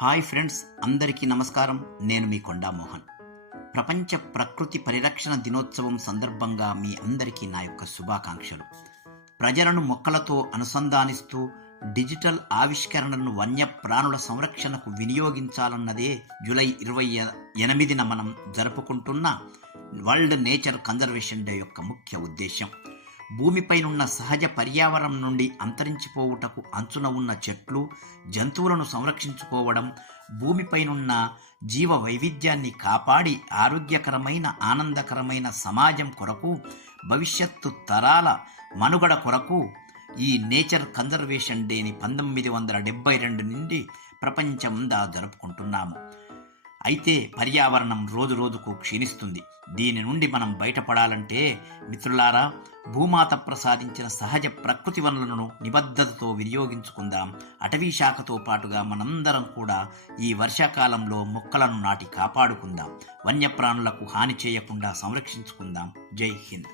Hi friends, అందరికీ నమస్కారం. నేను మీ కొండా మోహన్. ప్రపంచ ప్రకృతి పరిరక్షణ దినోత్సవం సందర్భంగా మీ అందరికీ నా యొక్క శుభాకాంక్షలు. ప్రజలను మొక్కలతో అనుసంధానిస్తూ డిజిటల్ ఆవిష్కరణలను వన్యప్రాణుల సంరక్షణకు వినియోగించాలన్నదే జూలై 28న మనం జరుపుకుంటున్న వరల్డ్ నేచర్ కన్జర్వేషన్ డే యొక్క ముఖ్య ఉద్దేశం. భూమిపైనున్న సహజ పర్యావరణం నుండి అంతరించిపోవుటకు అంచున ఉన్న చెట్లు, జంతువులను సంరక్షించుకోవడం, భూమిపైనున్న జీవ వైవిధ్యాన్ని కాపాడి ఆరోగ్యకరమైన ఆనందకరమైన సమాజం కొరకు, భవిష్యత్తు తరాల మనుగడ కొరకు ఈ నేచర్ కన్జర్వేషన్ డేని 1972 నుండి ప్రపంచమంతా జరుపుకుంటున్నాము. అయితే పర్యావరణం రోజు రోజుకు క్షీణిస్తుంది. దీని నుండి మనం బయటపడాలంటే మిత్రులారా, భూమాత ప్రసాదించిన సహజ ప్రకృతి వనరులను నిబద్ధతతో వినియోగించుకుందాం. అటవీ శాఖతో పాటుగా మనందరం కూడా ఈ వర్షాకాలంలో మొక్కలను నాటి కాపాడుకుందాం. వన్యప్రాణులకు హాని చేయకుండా సంరక్షించుకుందాం. జై హింద్.